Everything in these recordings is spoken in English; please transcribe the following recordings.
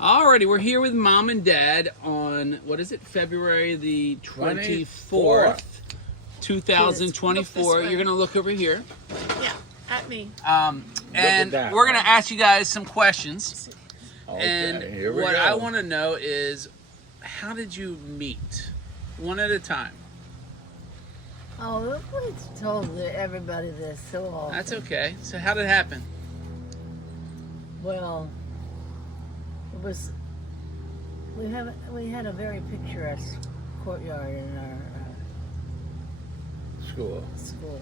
Alrighty, we're here with Mom and Dad on, what is it, February the 24th, 2024. You're going to look over here. Yeah, at me. And that, we're going to ask you guys some questions. Okay, And here we what go. I want to know is, how did you meet? One at a time. Oh, we told everybody this so often. That's okay. So how did it happen? Well, it was. We had a very picturesque courtyard in our School. school,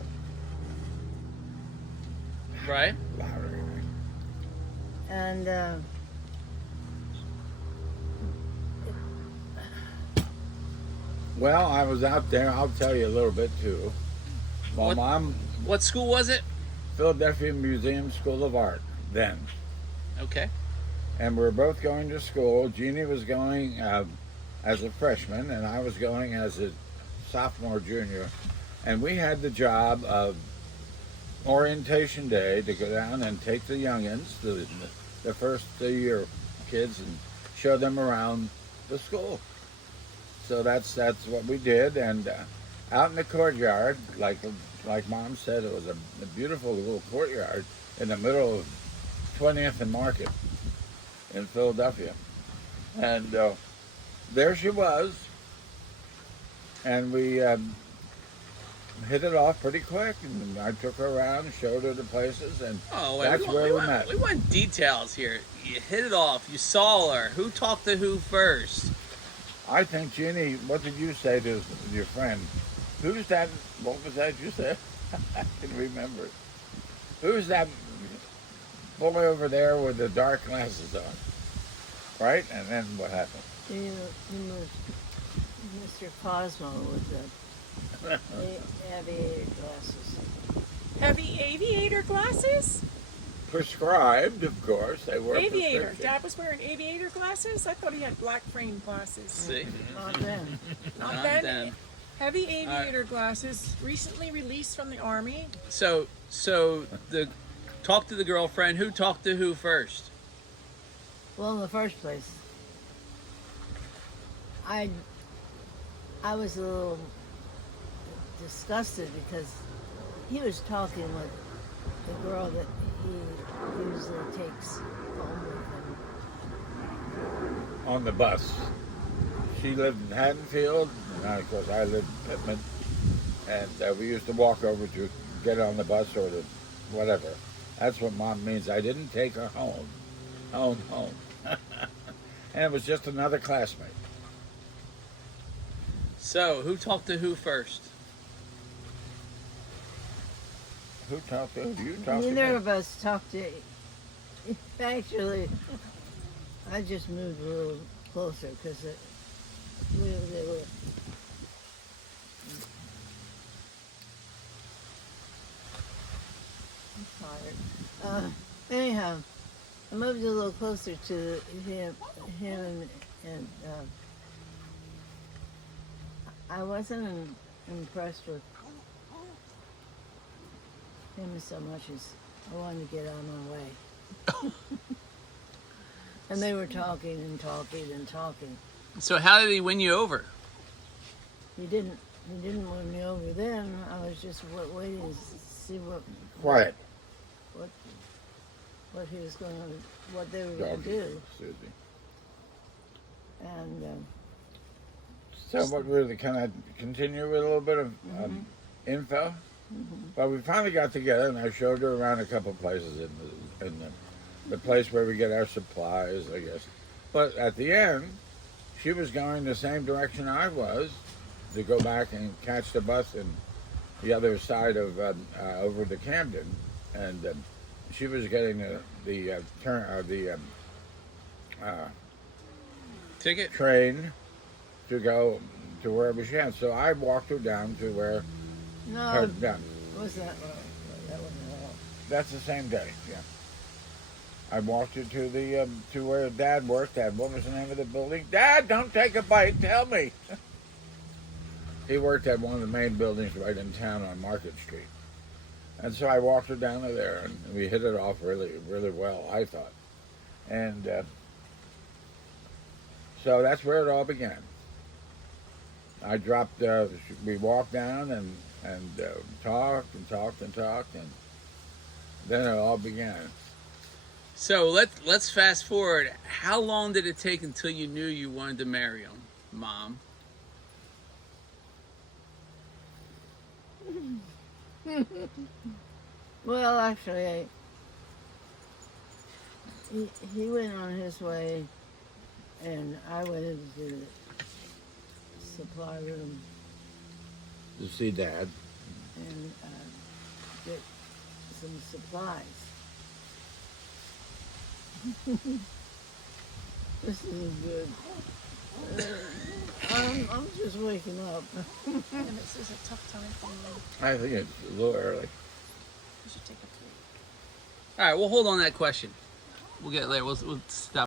Right? and Well, I was out there. I'll tell you a little bit too. My What- mom, What school was it? Philadelphia Museum School of Art, then. Okay. And we were both going to school. Jeannie was going as a freshman, and I was going as a sophomore, junior. And we had the job of orientation day to go down and take the youngins, the first year kids, and show them around the school. So that's what we did. And out in the courtyard, like Mom said, it was a beautiful little courtyard in the middle of 20th and Market in Philadelphia. And there she was, and we hit it off pretty quick. And I took her around, showed her the places, and that's where we met. We want details here. You hit it off. You saw her. Who talked to who first? I think, Jeannie, what did you say to your friend? Who's that? What was that you said? I can remember. Who's that boy over there with the dark glasses on? Right? And then what happened? he was Mr. Cosmo with the aviator glasses. Heavy aviator glasses? Prescribed, of course. They were Aviator. prescription. Dad was wearing aviator glasses? I thought he had black frame glasses. See? Not then. Not Not then. then. Heavy aviator glasses, recently released from the Army. So the talk to the girlfriend. Who talked to who first? Well, in the first place, I was a little disgusted because he was talking with the girl that he usually takes home with him. On the bus. She lived in Haddonfield, and of course I lived in Pittman, and we used to walk over to get on the bus or the whatever. That's what Mom means. I didn't take her home. Home. And it was just another classmate. So who talked to who first? Who talked to who? You talked to Neither me. of us talked to. Actually, I just moved a little closer because they were. I'm tired. Anyhow, I moved a little closer to him and I wasn't impressed with him so much as I wanted to get on my way. And they were talking and talking and talking. So how did he win you over? He didn't win me over then. I was just waiting to see Quiet. what he was going to, what they were going to do. Susie. And So what we're kind of continue with a little bit of info. But we finally got together, and I showed her around a couple places in the place where we get our supplies, I guess. But at the end, she was going the same direction I was to go back and catch the bus in the other side of over to Camden, and she was getting the Ticket? train to go to wherever she had. So I walked her down to where no, her down. what was that? That wasn't at all. That's the same day, yeah. I walked her to the to where Dad worked at. What was the name of the building? Dad, don't take a bite. Tell me. He worked at one of the main buildings right in town on Market Street, and so I walked her down to there, and we hit it off really, really well, I thought. And So that's where it all began. I dropped. We walked down and talked and talked and talked, and then it all began. So let's fast forward. How long did it take until you knew you wanted to marry him, Mom? Well, actually, he went on his way, and I went into the supply room To see Dad. and get some supplies. This isn't good. I'm just waking up. And this is a tough time for me. I think it's a little early. We should take a break. All right, we'll hold on that question. We'll get it later. We'll stop.